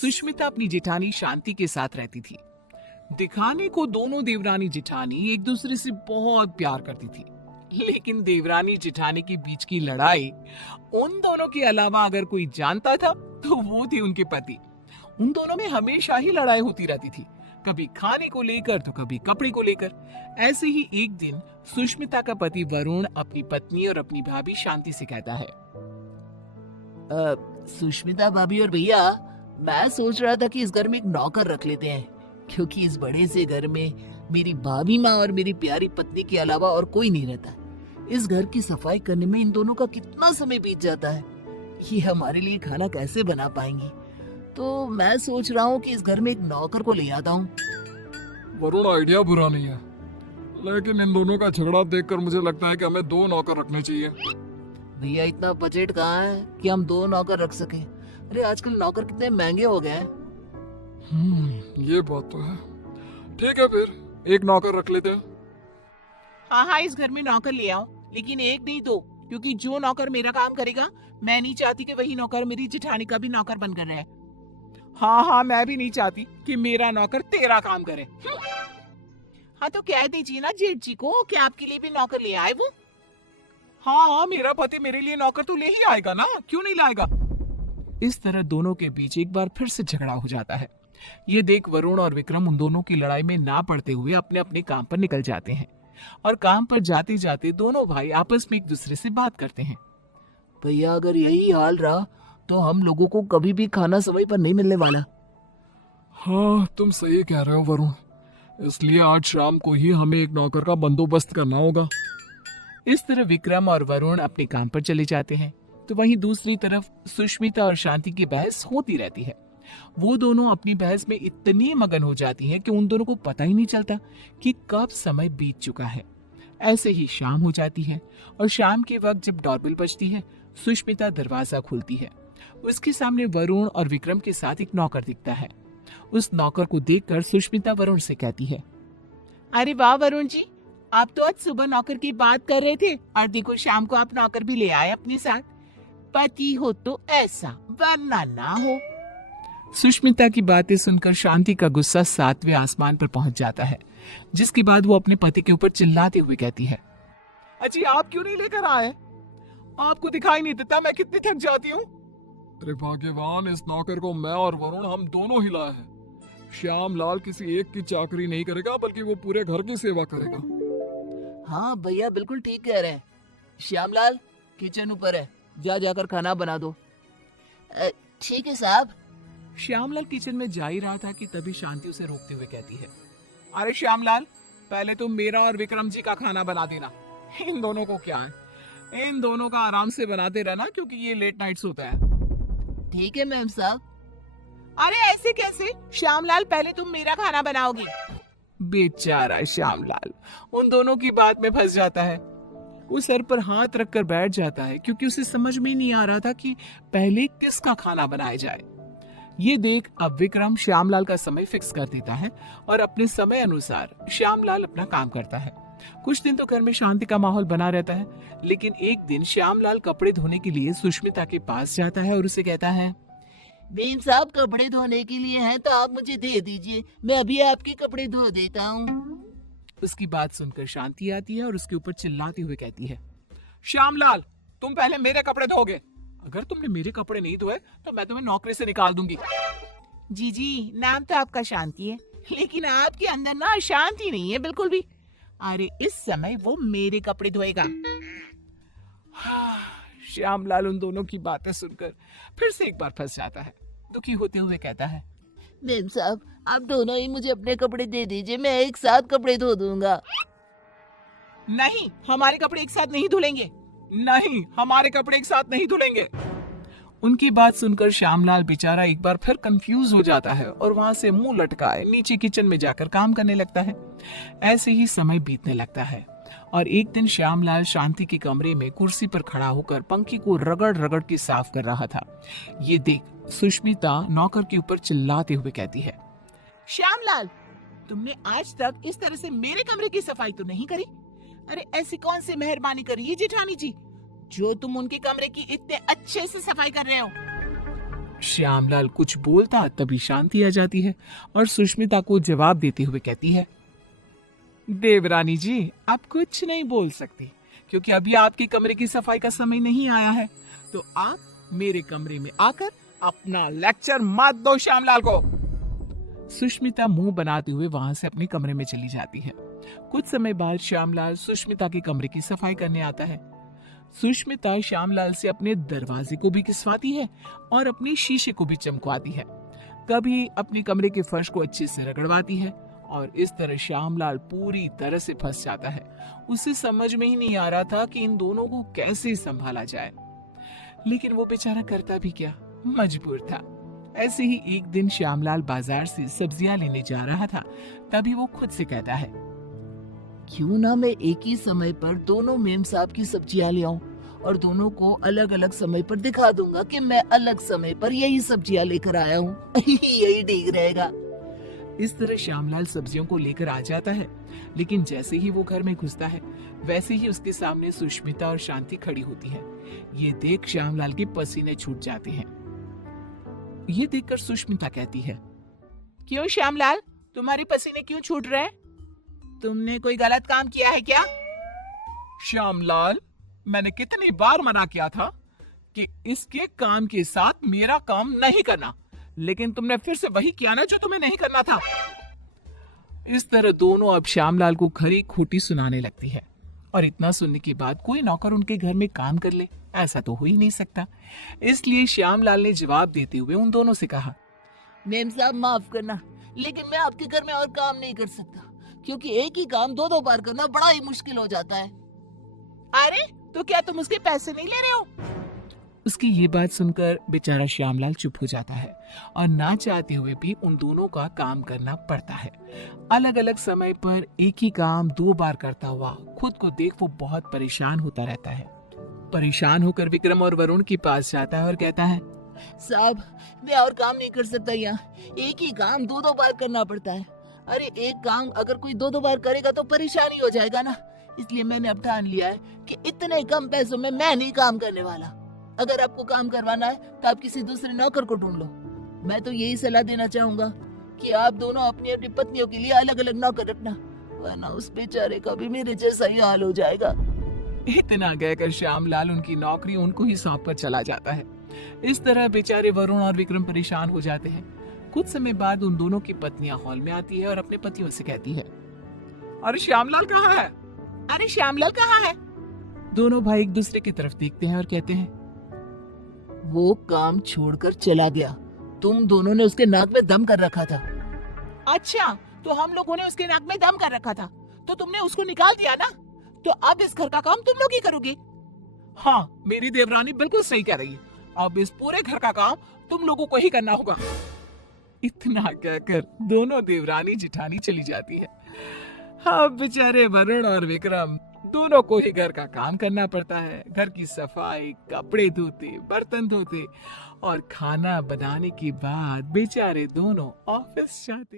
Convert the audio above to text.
सुष्मिता अपनी जेठानी शांति के साथ रहती थी। दिखाने को दोनों देवरानी जेठानी एक दूसरे से बहुत प्यार करती थी, लेकिन देवरानी जेठानी के बीच की लड़ाई उन दोनों के अलावा अगर कोई जानता था तो वो थे उनके पति। उन दोनों में हमेशा ही लड़ाई होती रहती थी, कभी खाने को लेकर तो कभी कपड़े को लेकर। ऐसे ही एक दिन सुष्मिता का पति वरुण अपनी पत्नी और अपनी भाभी शांति से कहता है, सुष्मिता भाभी और भैया, मैं सोच रहा था कि इस घर में एक नौकर रख लेते हैं, क्योंकि इस बड़े से घर में मेरी भाभी माँ और मेरी प्यारी पत्नी के अलावा और कोई नहीं रहता। इस घर की सफाई करने में इन दोनों का कितना समय बीत जाता है, ये हमारे लिए खाना कैसे बना पाएंगी। तो मैं सोच रहा हूँ कि इस घर में एक नौकर को ले आता हूँ। वरुण, आइडिया बुरा नहीं है, लेकिन इन दोनों का झगड़ा देखकर मुझे लगता है कि हमें 2 नौकर रखने चाहिए। भैया, इतना बजट कहाँ है कि हम 2 नौकर रख सकें। अरे आजकल नौकर कितने महंगे हो गए हैं। ये बात तो है। ठीक है, फिर 1 नौकर रख लेते हैं। हाँ, इस घर में नौकर ले आओ, लेकिन एक नहीं दो, क्योंकि जो नौकर मेरा काम करेगा मैं नहीं चाहती कि वही नौकर मेरी जेठानी का भी नौकर बनकर रहे। हाँ, मैं भी नहीं चाहती कि मेरा नौकर तेरा काम करे। हाँ, तो कह दीजिए ना जेठ जी को कि आपके लिए भी नौकर ले आए वो। हाँ, मेरा पति मेरे लिए नौकर तो ले ही आएगा ना, क्यों नहीं लाएगा। इस तरह दोनों के बीच एक बार फिर से झगड़ा हो जाता है। ये देख वरुण और विक्रम उन दोनों की लड़ाई में ना पड़ते हुए अपने अपने काम पर निकल जाते हैं, और काम पर जाते जाते दोनों भाई आपस में एक दूसरे से बात करते हैं। भैया, अगर यही हाल रहा तो हम लोगों को कभी भी खाना समय पर नहीं मिलने वाला। हाँ, तुम सही कह रहे हो वरुण, इसलिए आज शाम को ही हमें एक नौकर का बंदोबस्त करना होगा। इस तरह विक्रम और वरुण अपने काम पर चले जाते हैं, तो वहीं दूसरी तरफ सुष्मिता और शांति की बहस होती रहती है। वो दोनों अपनी बहस में इतनी मगन हो जाती हैं कि उन दोनों को पता ही नहीं चलता कि कब समय बीत चुका है। ऐसे ही शाम हो जाती है, और शाम के वक्त जब डोरबेल बजती है, सुष्मिता दरवाजा खोलती है। उसके सामने वरुण और विक्रम के साथ एक नौकर दिखता है। उस नौकर को देखकर सुष्मिता वरुण से कहती है, अरे वाह वरुण जी, आप तो आज सुबह नौकर की बात कर रहे थे, और देखो शाम को आप नौकर भी ले आए अपने साथ। पति हो तो ऐसा, वरना ना हो। सुष्मिता की बातें सुनकर शांति का गुस्सा 7वें आसमान पर पहुंच जाता है, जिसके बाद वो अपने पति के ऊपर चिल्लाते हुए कहती है, अजी आप क्यों नहीं लेकर आए? आपको दिखाई नहीं देता मैं कितनी थक जाती हूँ। अरे भाग्यवान, इस नौकर को मैं और वरुण हम दोनों ही लाए हैं। श्याम लाल किसी एक की चाकरी नहीं करेगा, बल्कि वो पूरे घर की सेवा करेगा। हाँ भैया, बिल्कुल ठीक कह रहे हैं। श्यामलाल, किचन ऊपर है, जाकर खाना बना दो। ठीक है साहब। श्यामलाल किचन में जा ही रहा था कि तभी शांति उसे रोकते हुए कहती है, अरे श्यामलाल, पहले तुम मेरा और विक्रम जी का खाना बना देना। इन दोनों को क्या है, इन दोनों का आराम से बनाते रहना, क्योंकि ये लेट नाइट्स होता है। ठीक है मैम साहब। अरे ऐसे कैसे श्यामलाल, पहले तुम मेरा खाना बनाओगी। बेचारा श्यामलाल उन दोनों की बात में फंस जाता है। वो सर पर हाथ रखकर बैठ जाता है, क्योंकि उसे समझ में नहीं आ रहा था कि पहले किसका खाना बनाया जाए। ये देख अब विक्रम श्यामलाल का समय फिक्स कर देता है, और अपने समय अनुसार श्यामलाल अपना काम करता है। कुछ दिन तो घर में शांति का माहौल बना रहता है, लेकिन एक दिन श्यामलाल कपड़े धोने के लिए सुष्मिता के पास जाता है और उसे कहता है, बेन साहब, कपड़े धोने के लिए हैं तो आप मुझे दे दीजिए, मैं अभी आपके कपड़े धो देता हूँ। उसकी बात सुनकर शांति आती है और उसके ऊपर चिल्लाते हुए कहती है, श्यामलाल, तुम पहले मेरे कपड़े धोगे। अगर तुमने मेरे कपड़े नहीं धोए तो मैं तुम्हें नौकरी से निकाल दूंगी। जी, नाम तो आपका शांति है, लेकिन आपके अंदर ना शांति नहीं है बिल्कुल भी। अरे इस समय वो मेरे कपड़े धोएगा। श्यामलाल उन दोनों की बातें सुनकर फिर से एक बार फंस जाता है। दुखी होते हुए कहता है, बेन साहब, आप दोनों ही मुझे अपने कपड़े दे दीजिए, मैं एक साथ कपड़े धो दूंगा। नहीं, हमारे कपड़े एक साथ नहीं धुलेंगे। नहीं, हमारे कपड़े एक साथ नहीं धुलेंगे। उनकी बात सुनकर श्यामलाल बेचारा एक बार फिर कंफ्यूज हो जाता है, और वहां से मुंह लटकाए नीचे किचन में जाकर काम करने लगता है। ऐसे ही समय बीतने लगता है, और एक दिन श्यामलाल शांति के कमरे में कुर्सी पर खड़ा होकर पंखे को रगड़ रगड़ के साफ कर रहा था। ये देख सुष्मिता नौकर के ऊपर चिल्लाते हुए कहती है, श्यामलाल, तुमने आज तक इस तरह से मेरे कमरे की सफाई तो नहीं करी। अरे ऐसी कौन सी मेहरबानी करी है जेठानी जी, जो तुम उनके कमरे की इतने अच्छे से सफाई कर रहे हो। श्यामलाल कुछ बोलता तभी शांति आ जाती है और सुष्मिता को जवाब देते हुए कहती है, देवरानी जी, आप कुछ नहीं बोल सकती क्योंकि अभी आपके कमरे की सफाई का समय नहीं आया है, तो आप मेरे कमरे में आकर अपना लेक्चर मत दो श्यामलाल को। सुष्मिता मुंह बनाते हुए वहां से अपने कमरे में चली जाती है। कुछ समय बाद श्यामलाल सुष्मिता के कमरे की सफाई करने आता है। सुष्मिता श्यामलाल से अपने दरवाजे को भी घिसवाती है और अपने शीशे को भी चमकवाती है। कभी अपने कमरे के फर्श को अच्छे से रगड़वाती है और इस तरह श्यामलाल पूरी तरह से फंस जाता है। उसे समझ में ही नहीं आ रहा था कि इन दोनों को कैसे संभाला जाए, लेकिन वो बेचारा करता भी क्या, मजबूर था। ऐसे ही एक दिन श्यामलाल बाजार से सब्जियां लेने जा रहा था, तभी वो खुद से कहता है, क्यों ना मैं एक ही समय पर दोनों मेम साहब की सब्जियां ले आऊं और दोनों को अलग अलग समय पर दिखा दूंगा कि मैं अलग समय पर यही सब्जियां लेकर आया हूँ। यही ठीक रहेगा। इस तरह श्यामलाल सब्जियों को लेकर आ जाता है, लेकिन जैसे ही वो घर में घुसता है वैसे ही उसके सामने सुष्मिता और शांति खड़ी होती है। ये देख श्यामलाल के पसीने छूट जाते हैं। ये देखकर सुष्मिता कहती है, क्यों श्यामलाल, तुम्हारे पसीने क्यों छूट रहे हैं? तुमने कोई गलत काम किया है क्या? श्यामलाल, मैंने कितनी बार मना किया था कि इसके काम के साथ मेरा काम नहीं करना, लेकिन तुमने फिर से वही किया ना जो तुम्हें नहीं करना था। इस तरह दोनों अब श्यामलाल को खरी खोटी सुनाने लगती है और इतना सुनने के बाद कोई नौकर उनके घर में काम कर ले, ऐसा तो हो ही नहीं सकता। इसलिए श्यामलाल ने जवाब देते हुए उन दोनों से कहा, मेम साहब माफ करना, लेकिन मैं आपके घर में और काम नहीं कर सकता क्योंकि एक ही काम दो दो बार करना बड़ा ही मुश्किल हो जाता है। अरे तो क्या तुम उसके पैसे नहीं ले रहे हो? उसकी ये बात सुनकर बेचारा श्यामलाल चुप हो जाता है और ना चाहते हुए भी उन दोनों का काम करना पड़ता है। अलग अलग समय पर एक ही काम 2 बार करता हुआ खुद को देख वो बहुत परेशान होता रहता है। परेशान होकर विक्रम और वरुण के पास जाता है और कहता है, साहब मैं और काम नहीं कर सकता, यहाँ एक ही काम 2 बार करना पड़ता है। अरे एक काम अगर कोई 2 बार करेगा तो परेशानी हो जाएगा ना, इसलिए मैंने अब ठान लिया है कि इतने कम पैसों में मैं नहीं काम करने वाला। अगर आपको काम करवाना है तो आप किसी दूसरे नौकर को ढूंढ लो। मैं तो यही सलाह देना चाहूंगा कि आप दोनों अपनी अपनी पत्नियों के लिए अलग अलग नौकर रखना, वरना उस बेचारे का भी मेरे जैसा ही हाल हो जाएगा। इतना कहकर श्यामलाल उनकी नौकरी उनको ही सौंप कर चला जाता है। इस तरह बेचारे वरुण और विक्रम परेशान हो जाते हैं। कुछ समय बाद उन दोनों की पत्नियां हॉल में आती है और अपने पतियों से कहती है, अरे श्यामलाल कहाँ है? अरे श्यामलाल कहाँ है? दोनों भाई एक दूसरे की तरफ देखते हैं और कहते हैं, वो काम छोड़कर चला गया। तुम दोनों ने उसके नाक में दम कर रखा था। अच्छा, तो हम लोगों ने उसके नाक में दम कर रखा था तो तुमने उसको निकाल दिया ना, तो अब इस घर का काम तुम लोग ही करोगे। हाँ, मेरी देवरानी बिल्कुल सही कह रही है, अब इस पूरे घर का काम तुम लोगों को ही करना होगा। इतना कहकर दोनों देवरानी जिठानी चली जाती है। हाँ, बेचारे वरुण और विक्रम दोनों को ही घर का काम करना पड़ता है। घर की सफाई, कपड़े धोते, बर्तन धोते और खाना बनाने के बाद बेचारे दोनों ऑफिस जाते।